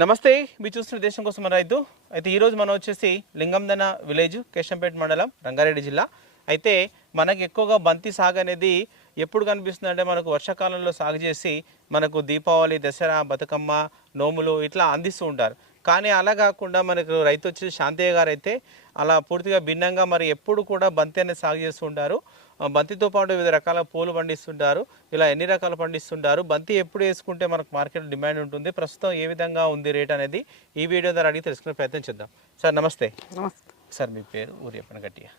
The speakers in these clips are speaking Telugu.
నమస్తే మీరు చూస్తున్న దేశం కోసం మన రైతు. అయితే ఈరోజు మనం వచ్చేసి లింగందన విలేజ్ కేశంపేట మండలం రంగారెడ్డి జిల్లా. అయితే మనకి ఎక్కువగా బంతి సాగు అనేది ఎప్పుడు కనిపిస్తుంది అంటే మనకు వర్షాకాలంలో సాగు చేసి మనకు దీపావళి దసరా బతుకమ్మ నోములు ఇట్లా అందిస్తూ ఉంటారు. కానీ అలా కాకుండా మనకు రైతు వచ్చేసి శాంతయ్య గారు అయితే అలా పూర్తిగా భిన్నంగా మరి ఎప్పుడు కూడా బంతి అనేది సాగు చేస్తూ ఉంటారు. బంతితో పాటు వివిధ రకాల పూలు పండిస్తుంటారు. ఇలా ఎన్ని రకాలు పండిస్తుంటారు? బంతి ఎప్పుడు వేసుకుంటే మనకు మార్కెట్ డిమాండ్ ఉంటుంది? ప్రస్తుతం ఏ విధంగా ఉంది రేట్ అనేది? ఈ వీడియో ద్వారా అడిగి తెలుసుకునే ప్రయత్నం చేద్దాం. సార్ నమస్తే. నమస్తే. సార్ మీ పేరు? ఊరు చెప్పండి గట్టిగా.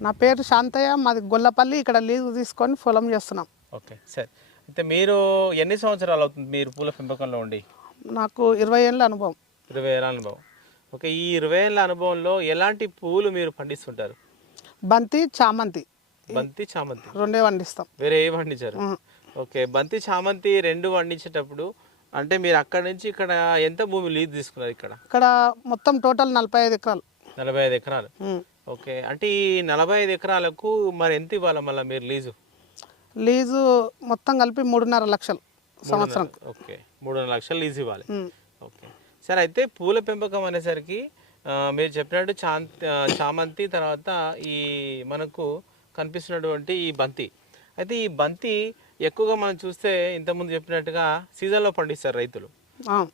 నా పేరు శాంతయ్య. మాది గొల్లపల్లి. ఇక్కడ లీజు తీసుకొని పొలం చేస్తున్నాం. Okay sir. అయితే మీరు ఎన్ని సంవత్సరాలు అవుతుంది మీరు పూల పెంపకంలో ఉండి? నాకు ఇరవై ఏళ్ళ అనుభవం. ఇరవై ఏళ్ళ అనుభవం. ఓకే ఈ ఇరవై ఏళ్ళ అనుభవంలో ఎలాంటి పూలు మీరు పండిస్తుంటారు? బంతి చామంతి. బంతి చామంతి. రెండే పండిస్తాం వేరే ఏ పండించారు. ఓకే బంతి చామంతి రెండు పండించేటప్పుడు అంటే మీరు అక్కడ నుంచి ఇక్కడ ఎంత భూమి లీజ్ తీసుకున్నారు ఇక్కడ? ఇక్కడ మొత్తం టోటల్ నలభై ఐదు ఎకరాలు. నలభై ఐదు ఎకరాలు. ఓకే అంటే ఈ నలభై ఐదు ఎకరాలకు మరి ఎంత ఇవ్వాలి మళ్ళీ మీరు లీజు? లీజు మొత్తం కలిపి మూడున్నర లక్షలు సంవత్సరం ఓకే మూడున్నర లక్షలు లీజ్ ఇవ్వాలి. ఓకే. సరే అయితే పూల పెంపకం అనేసరికి మీరు చెప్పినట్టు చాంతి చామంతి తర్వాత ఈ మనకు కనిపిస్తున్నటువంటి ఈ బంతి. అయితే ఈ బంతి ఎక్కువగా మనం చూస్తే ఇంతకుముందు చెప్పినట్టుగా సీజన్లో పండిస్తారు రైతులు.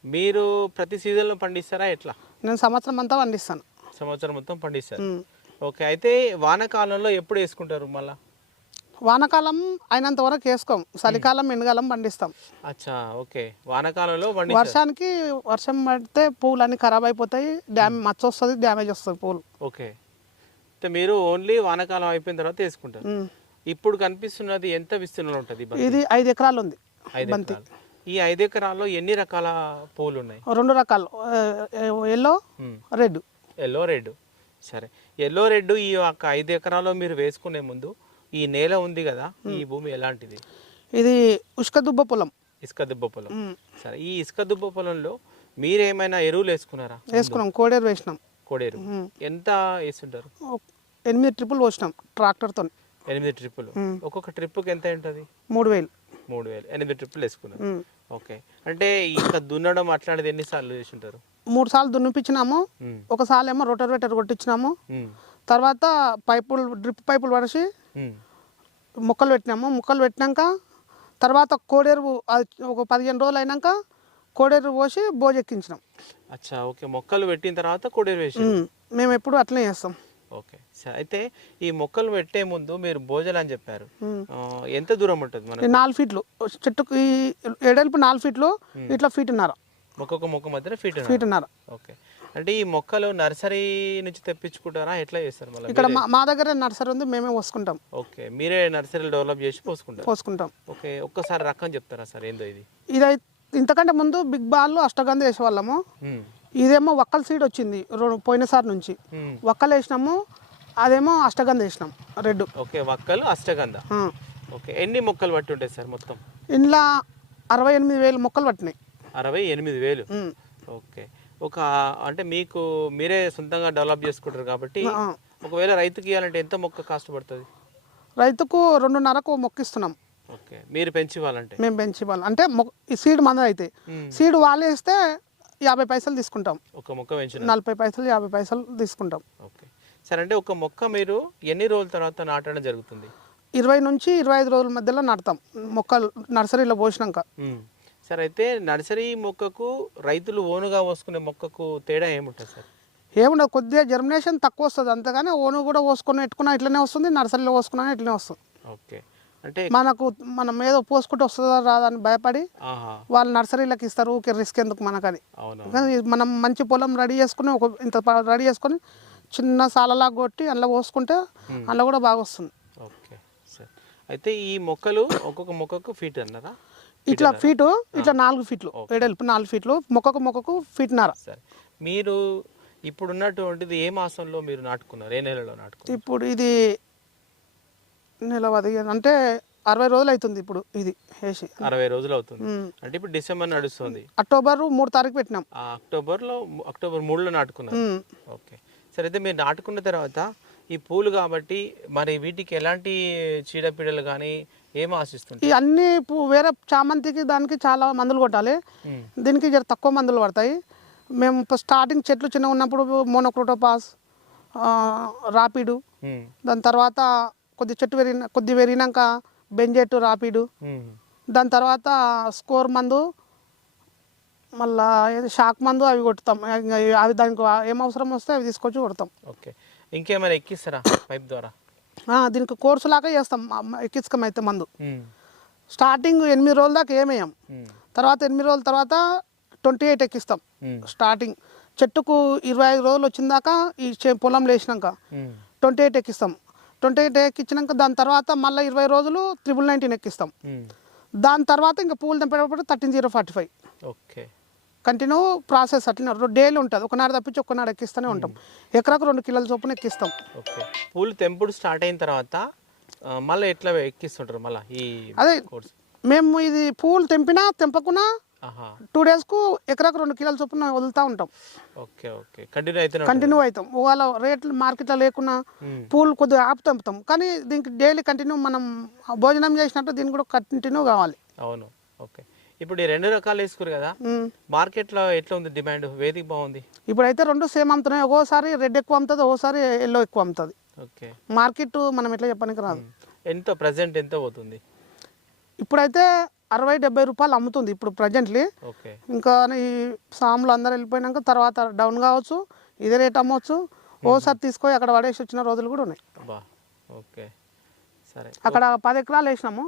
మీరు ప్రతి సీజన్లో పండిస్తారా ఎట్లా? నేను సంవత్సరం అంతా పండిస్తాను. సంవత్సరం మొత్తం పండిస్తారు. ఉం. ఓకే అయితే వానాకాలంలో ఎప్పుడు వేసుకుంటారు మళ్ళా? వానాకాలం అయినంత వరకు వేసుకోం. చలికాలం ఎండకాలం పండిస్తాం. అచ్చా ఓకే. వానాకాలంలో వర్షానికి వర్షం పడితే పూలు అన్ని ఖరాబ్ అయిపోతాయి. డ్యామ్ మచ్చ వస్తుంది డ్యామేజ్ వస్తుంది పూలు. ఓకే. అయితే మీరు ఓన్లీ వానాకాలం అయిపోయిన తర్వాత వేసుకుంటారు. ఇప్పుడు కనిపిస్తున్నది ఎంత విస్తీర్ణంలో ఉంటుంది బంతి? ఇది ఐదు ఎకరాలు ఉంది ఎకరాలు. ఈ ఐదు ఎకరాల్లో ఎన్ని రకాల పూలు ఉన్నాయి? రెండు రకాలు. Yellow red. Yellow red. సరే. ఎల్లో రెడ్ ఈ యొక్క ఐదు ఎకరాల్లో మీరు వేసుకునే ముందు ఈ నేల ఉంది కదా ఈ భూమి ఎలాంటిది? ఇది ఉష్క దుబ్బ పొలం. ఇసుక దుబ్బ పొలం సరే. ఈ ఇసుక దుబ్బ పొలంలో మీరేమైనా ఎరువులు వేసుకున్నారా? వేసుకున్నాం కోడేరు వేసినాం. కోడేరు. ఎంత వేస్తుంటారు? ఎనిమిది ట్రిపుల్ పోసినాం ట్రాక్టర్తో ఎనిమిది ట్రిప్పులు. ఒక్కొక్క ట్రిప్పుకి ఎంత ఉంటుంది మూడు వేలు. మూడు వేలు. ఎనిమిది ట్రిప్పులు వేసుకున్నారు. ఉమ్. ఓకే. అంటే ఇంకా దున్నడం అట్లాంటిది ఎన్నిసార్లు చేసి ఉంటారు మూడు సార్లు దున్నిపించినాము. ఒకసారి ఏమో రోటోవేటర్ కొట్టించినాము. తర్వాత పైపులు డ్రిప్ పైపులు ఉమ్. మొక్కలు పెట్టినాము. మొక్కలు పెట్టినాక తర్వాత కోడేరు అది ఒక పదిహేను రోజులు అయినాక కోడేరు పోసి బోజెక్కించినాం అచ్చా ఓకే. మొక్కలు పెట్టిన తర్వాత కొడేరు వేసి. మేము ఎప్పుడు అట్లనే చేస్తాం. ఓకే. సరే అయితే ఈ మొక్కలు పెట్టే ముందు మీరు భోజనం అని చెప్పారు. ఎంత దూరం ఉంటుంది మనకు? నాలుగు ఫీట్లు. చెట్టుకు ఈ ఎడల్పు నాలుగు ఫీట్లు ఇట్లా ఫీటున్నర. మొక్కకు మొక్క మధ్యన ఫీట్ ఫీటున్నర. ఓకే. అంటే ఈ మొక్కలు నర్సరీ నుంచి తెప్పించుకుంటారా? ఎట్లా చేస్తారు మళ్ళీ? ఇక్కడ మా దగ్గర నర్సరీ ఉంది మేమే పోసుకుంటాం. ఓకే. మీరే నర్సరీలు డెవలప్ చేసి పోసుకుంటారు. పోసుకుంటాం. ఓకే. ఒక్కసారి రకం చెప్తారా సార్? ఏందో ఇది? ఇది ఇంతకంటే ముందు బిగ్ బాల్ అష్టగంధ వేసేవాళ్ళము. ఇదేమో ఒక్కల సీడ్ వచ్చింది పోయినసారి నుంచి. ఒక్కలు వేసినాము అదేమో అష్టగంధ వేసినాం రెడ్. ఓకే వక్కలు అష్టగంధ. ఓకే ఎన్ని మొక్కలు పట్టి ఉంటాయి సార్ మొత్తం? ఇంట్లో అరవై ఎనిమిది వేలు మొక్కలు పట్టినాయి. అరవై ఎనిమిది వేలు. ఓకే. ఒక అంటే మీకు మీరే సొంతంగా డెవలప్ చేసుకుంటారు కాబట్టి. ఒకవేళ రైతుకి ఇవ్వాలంటే ఎంత మొక్క కాస్ట్ పడుతుంది? రైతుకు రెండున్నరకు మొక్కిస్తున్నాం మీరు పెంచి ఇవ్వాలంటే మేము పెంచి అంటే ఈ సీడ్ మంద అయితే. సీడ్ వాళ్ళు వేస్తే యాభై పైసలు తీసుకుంటాం. ఒక మొక్క పెంచిన నలభై పైసలు యాభై పైసలు తీసుకుంటాం. ఓకే. సరే అంటే ఒక మొక్క మీరు ఎన్ని రోజుల తర్వాత నాటడం జరుగుతుంది? ఇరవై నుంచి ఇరవై ఐదు రోజుల మధ్యలో నాటుతాం. మొక్కలు నర్సరీలో పోసినాక. సరే అయితే నర్సరీ మొక్కకు రైతులు ఓనుగా పోసుకునే మొక్కకు తేడా ఏముంటుంది సార్? ఏముండదు. కొద్దిగా జర్మినేషన్ తక్కువ వస్తుంది. అంతేగాని ఓను కూడా పోసుకొని పెట్టుకున్నా ఇట్లనే వస్తుంది నర్సరీలో పోసుకున్నా ఇట్లనే వస్తుంది. ఓకే. అంటే మనకు మనం ఏదో పోసుకుంటే వస్తుందా రాదా అని భయపడి వాళ్ళు నర్సరీలకు ఇస్తారు ఊకే రిస్క్ ఎందుకు మనకని కానీ మనం మంచి పొలం రెడీ చేసుకుని ఒక ఇంత రెడీ చేసుకొని చిన్న సాలలా కొట్టి అందులో పోసుకుంటే అందులో కూడా బాగా వస్తుంది. ఓకే సరే. అయితే ఈ మొక్కలు ఒక్కొక్క మొక్కకు ఫీట్ అన్నారా? ఇట్లా ఫీటు ఇట్లా నాలుగు ఫీట్లు ఎడల్పు నాలుగు ఫీట్లు మొక్కకు మొక్కకు ఫీట్నర. సరే. మీరు ఇప్పుడు ఉన్నటువంటిది ఏ మాసంలో మీరు నాటుకున్నారు? ఏ నెలలో నాటుకున్నారు? ఇప్పుడు ఇది నిలవది అంటే అరవై రోజులు అవుతుంది ఇప్పుడు ఇది వేసి. అరవై రోజులు అవుతుంది. అంటే ఇప్పుడు డిసెంబర్ నడుస్తుంది. అక్టోబర్ మూడు తారీఖు పెట్టినాం. ఆ అక్టోబర్లో అక్టోబర్ మూడులో నాటుకున్నారు. ఉమ్. ఓకే. సరే అయితే మీరు నాటుకున్న తర్వాత ఈ పూలు కాబట్టి మరి వీటికి ఎలాంటి చీడపీడలు కానీ ఏం ఆశిస్తుంది అన్ని పూ- వేరే చామంతికి దానికి చాలా మందులు కొట్టాలి. దీనికి జర తక్కువ మందులు పడతాయి. మేము స్టార్టింగ్ చెట్లు చిన్నగా ఉన్నప్పుడు మోనోక్రోటోపాస్ రాపిడు దాని తర్వాత కొద్ది చెట్టు పెరిగిన కొద్ది పెరిగినాక బెంజెట్ రాపిడు. దాని తర్వాత స్కోర్ మందు మళ్ళా షాక్ మందు అవి కొడతాం. అవి దానికి ఏం అవసరం వస్తే అవి తీసుకొచ్చి కొడతాం. ఓకే. ఇంకేమైనా ఎక్కిస్తారా పైప్ ద్వారా? దీనికి కోర్సు లాగా చేస్తాం. ఎక్కించకం అయితే మందు. స్టార్టింగ్ ఎనిమిది రోజుల దాకా ఏమేయం తర్వాత ఎనిమిది రోజుల తర్వాత ట్వంటీ ఎయిట్ ఎక్కిస్తాం. స్టార్టింగ్. చెట్టుకు ఇరవై ఐదు రోజులు వచ్చిన దాకా ఈ పొలం లేచినాక ట్వంటీ ఎయిట్ ఎక్కిస్తాం. ట్వంటీ ఎయిట్ ఎక్కించినాక దాని తర్వాత మళ్ళీ ఇరవై రోజులు త్రిబుల్ నైన్టీన్ ఎక్కిస్తాం. ఉమ్, దాని తర్వాత ఇంకా పూలు తెంపేటప్పుడు thirteen zero forty five okay. Continue process అట్లా డైలీ ఉంటుంది. ఒకనాడు తప్పించి ఒకనాడు ఎక్కిస్తూనే ఉంటాం. ఎకరాకు రెండు కిలోల చొప్పున ఎక్కిస్తాం. ఓకే. పూలు తెంపుడు స్టార్ట్ అయిన తర్వాత మళ్ళీ ఎట్లా ఎక్కిస్తుంటారు మళ్ళీ ఈ అదే మేము ఇది పూలు తెంపినా తెంపకున్నా టూ డేస్కు ఎకరాకు రెండు కిలోల చొప్పున వదులుతూ ఉంటాం. Okay okay. కంటిన్యూ అయితే కంటిన్యూ అవుతాం. ఒకవేళ రేట్లు మార్కెట్లో లేకున్నా పూలు కొద్దిగా ఆపు తెంపుతాం కానీ దీనికి డైలీ కంటిన్యూ మనం భోజనం చేసినట్టు దీనికి కూడా కంటిన్యూ కావాలి. అవును. ఓకే. ఇప్పుడు ఈ రెండు రకాలు వేసుకురు కదా ఉమ్. మార్కెట్లో ఎట్లా ఉంది డిమాండ్? వేదిక బాగుంది? ఇప్పుడైతే రెండు సేమ్ అమ్ముతున్నాయి. ఒక్కోసారి రెడ్ ఎక్కువ అమ్ముతుంది ఒక్కోసారి ఎల్లో ఎక్కువ అమ్ముతుంది. ఓకే. మార్కెట్ మనం ఎట్లా చెప్పడానికి రాదు. ఎంత ప్రజెంట్ ఎంత పోతుంది? ఇప్పుడైతే అరవై డెబ్బై రూపాయలు అమ్ముతుంది ఇప్పుడు ప్రజెంట్లీ ఇంకా ఈ సాములు అందరు వెళ్ళిపోయినాక తర్వాత డౌన్ కావచ్చు ఇదే రేట్ అమ్మవచ్చు ఓసారి తీసుకొని అక్కడ పడేసి వచ్చిన రోజులు కూడా ఉన్నాయి. బా ఓకే. సరే. అక్కడ పది ఎకరాలు వేసినాము.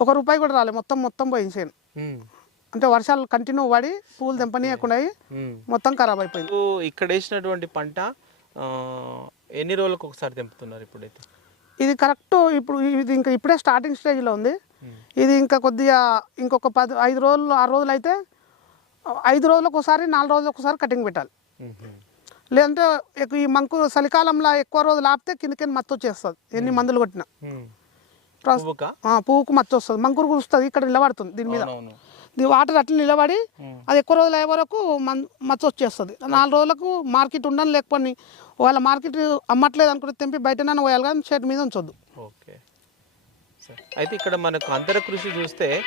ఒక రూపాయి కూడా రాలేదు మొత్తం మొత్తం పోయించాను. అంటే వర్షాలు కంటిన్యూ పడి పూలు ఉమ్. మొత్తం ఖరాబ్ అయిపోయింది. ఇక్కడ వేసినటువంటి పంట ఎన్ని రోజులకు ఒకసారి తెంపుతున్నారు ఇప్పుడైతే? ఇది కరెక్ట్ ఇప్పుడు ఇది ఇంకా ఇప్పుడే స్టార్టింగ్ స్టేజ్లో ఉంది. ఇది ఇంకా కొద్దిగా ఇంకొక పది ఐదు రోజులు ఆరు రోజులు అయితే ఐదు రోజులకు ఒకసారి నాలుగు రోజులకు ఒకసారి కటింగ్ పెట్టాలి. లేదంటే ఈ మంకు చలికాలంలో ఎక్కువ రోజులు ఆపితే కిందకి మత్తు వచ్చేస్తుంది. ఎన్ని మందులు కొట్టినా. పువ్వుకా? మత్తు వస్తుంది. మంకురు కురుస్తుంది. ఇక్కడ నిలబడుతుంది దీని మీద. వాటర్ అట్లా నిలబడి. అది ఎక్కువ రోజులు అయ్యే వరకు మచ్చ వచ్చేస్తుంది. నాలుగు రోజులకు మార్కెట్ ఉండని లేకపోయి వాళ్ళ మార్కెట్ అమ్మట్లేదు అనుకుంటే తెంపి బయటనైనా పోయాలి కానీ షర్ట్ మీద ఉంచొద్దు. ఓకే. సరే అయితే ఇక్కడ మనకు అంతర కృషి చూస్తే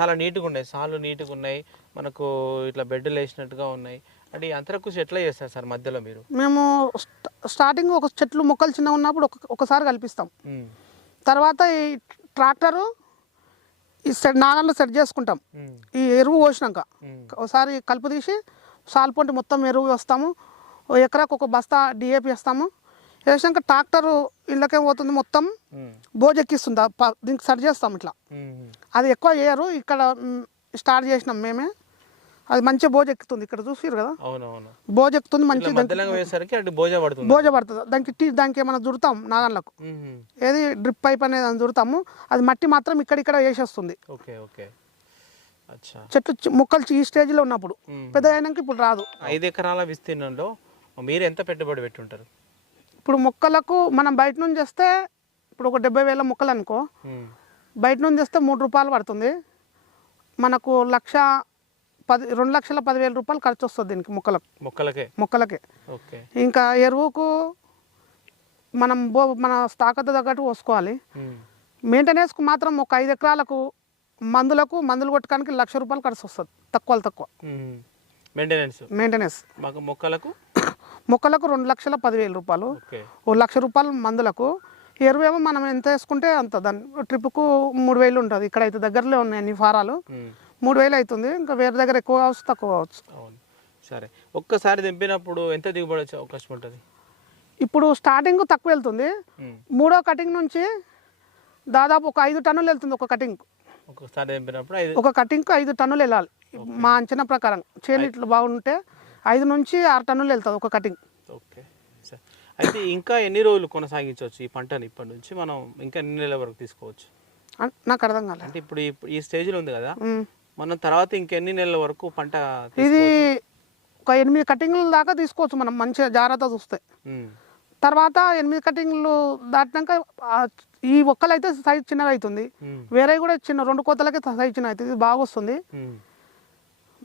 చాలా నీట్గా ఉన్నాయి. సార్లు నీట్గా ఉన్నాయి. మనకు ఇట్లా బెడ్లు వేసినట్టుగా ఉన్నాయి. అంటే ఈ అంతర కృషి ఎట్లా చేస్తారు సార్ మధ్యలో మీరు? మేము స్ట- స్టార్టింగ్ ఒక చెట్లు మొక్కలు చిన్నగా ఉన్నప్పుడు ఒక ఒకసారి కల్పిస్తాం. తర్వాత ఈ ట్రాక్టరు ఈ సెట్ నాగళ్ళు సెట్ చేసుకుంటాం. ఈ ఎరువు పోసినాక ఒకసారి కలుపు తీసి సాల్పొంటి మొత్తం ఎరువు వేస్తాము. ఎకరాకు ఒక బస్తా డిఏపి వేస్తాము. వేసినాక ట్రాక్టరు ఇళ్ళకే పోతుంది మొత్తం ఉమ్, బోజు ఎక్కిస్తుంది ఆ ప- దీనికి సెట్ చేస్తాం ఇట్లా. అది ఎక్కువ చేయరు. ఇక్కడ స్టార్ట్ చేసినాం మేమే. అది మంచిగా బోజు ఎక్కుతుంది ఇక్కడ చూసిరు కదా? అవునవును. బోజు ఎక్కుతుంది మంచి బోజ పడుతుంది. దానికి టీ దానికి ఏమైనా దుడతాం నాగన్లకు. ఏది డ్రిప్ పైప్ అనేది అని దుడతాము అది మట్టి మాత్రం ఇక్కడిక్కడ వేసేస్తుంది. Okay okay. అచ్చా. చెట్లు మొక్కలు ఈ స్టేజ్లో ఉన్నప్పుడు. ఉమ్. పెద్ద అయినాక ఇప్పుడు రాదు. ఐదు ఎకరాల విస్తీర్ణంలో మీరు ఎంత పెట్టుబడి పెట్టుంటారు? ఇప్పుడు మొక్కలకు మనం బయట నుంచి వస్తే ఇప్పుడు ఒక డెబ్బై వేల మొక్కలు అనుకో బయట నుంచి వస్తే మూడు రూపాయలు పడుతుంది. మనకు లక్ష పది రెండు లక్షల పదివేల రూపాయలు ఖర్చు వస్తుంది దీనికి మొక్కలకు. మొక్కలకే? మొక్కలకే. ఓకే. ఇంకా ఎరువుకు మనం బో మన తాకత్తు తగ్గట్టు పోసుకోవాలి. మెయింటెనెన్స్కు మాత్రం ఒక ఐదు ఎకరాలకు మందులకు మందులు కొట్టడానికి లక్ష రూపాయలు ఖర్చు వస్తుంది. తక్కువ. తక్కువ. మెయింటెనెన్స్? మెయింటెనెన్స్. మాకు మొక్కలకు మొక్కలకు రెండు లక్షల పదివేల రూపాయలు. ఓ లక్ష రూపాయలు మందులకు. ఎరువేమో మనం ఎంత వేసుకుంటే అంత. దాని ట్రిప్కు మూడు వేలు ఉంటుంది. ఇక్కడ అయితే దగ్గరలో ఉన్నాయి అన్ని ఫారాలు. మూడు వేలు అవుతుంది ఇంకా వేరే దగ్గర ఎక్కువ కావచ్చు తక్కువ కావచ్చు. సరే. ఒక్కసారి తెంపినప్పుడు ఎంత దిగుబడి వచ్చే అవకాశం ఉంటుంది? ఇప్పుడు స్టార్టింగ్ తక్కువ వెళ్తుంది. మూడో కటింగ్ నుంచి దాదాపు ఒక ఐదు టన్నులు వెళ్తుంది ఒక కటింగ్. ఐదు ఒక కటింగ్కు ఐదు టన్నులు వెళ్ళాలి. మా అంచనా ప్రకారం. చేను ఇట్లా బాగుంటే ఐదు నుంచి ఆరు టన్నులు వెళ్తుంది ఒక కటింగ్. ఓకే సరే. అయితే ఇంకా ఎన్ని రోజులు కొనసాగించవచ్చు ఈ పంటని ఇప్పటి నుంచి? మనం ఇంకా ఎన్ని నెలల వరకు తీసుకోవచ్చు? నాకు అర్థం కాలేదు అంటే ఇప్పుడు ఈ- ఈ స్టేజ్లో ఉంది కదా. మనం తర్వాత ఇంకెన్ని నెలల వరకు పంట ఇది ఒక ఎనిమిది కటింగ్ల దాకా తీసుకోవచ్చు మనం మంచిగా జాగ్రత్త చూస్తే. ఉమ్, తర్వాత ఎనిమిది కటింగ్లు దాటినాక ఆ ఈ ఒక్కలు అయితే సైజ్ చిన్నగా అవుతుంది. ఉమ్, వేరే కూడా చిన్న రెండు కోతలకే సైజ్ చిన్న అవుతుంది. ఇది బాగా వస్తుంది ఉమ్,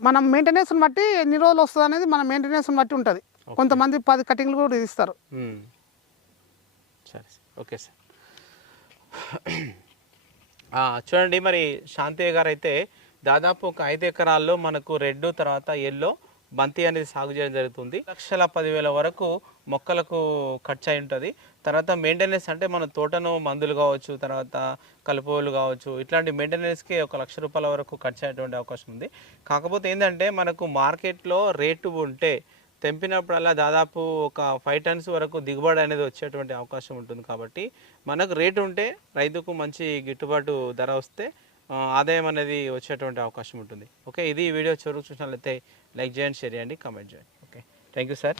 మనం మెయింటెనెన్స్ని బట్టి ఎన్ని రోజులు వస్తుంది అనేది మన మెయింటెనెన్స్ని బట్టి ఉంటుంది. కొంతమంది పది కటింగ్లు కూడా ఇస్తారు. సరే ఓకే సార్. చూడండి మరి శాంతయ్య గారు అయితే దాదాపు ఒక ఐదు ఎకరాల్లో మనకు రెడ్ తర్వాత ఎల్లో బంతి అనేది సాగు చేయడం జరుగుతుంది. లక్షల పదివేల వరకు మొక్కలకు ఖర్చు అయి ఉంటుంది. తర్వాత మెయింటెనెన్స్ అంటే మన తోటను మందులు కావచ్చు తర్వాత కలుపులు కావచ్చు ఇట్లాంటి మెయింటెనెన్స్కి ఒక లక్ష రూపాయల వరకు ఖర్చు అయ్యేటువంటి అవకాశం ఉంది. కాకపోతే ఏంటంటే మనకు మార్కెట్లో రేటు ఉంటే తెంపినప్పుడల్లా దాదాపు ఒక ఫైవ్ టన్స్ వరకు దిగుబడి అనేది వచ్చేటువంటి అవకాశం ఉంటుంది కాబట్టి మనకు రేటు ఉంటే రైతుకు మంచి గిట్టుబాటు ధర వస్తే ఆదాయం అనేది వచ్చేటువంటి అవకాశం ఉంటుంది. ఓకే ఇది వీడియో చివరికి చూసినట్లయితే లైక్ చేయండి షేర్ చేయండి కామెంట్ చేయండి. Okay thank you sir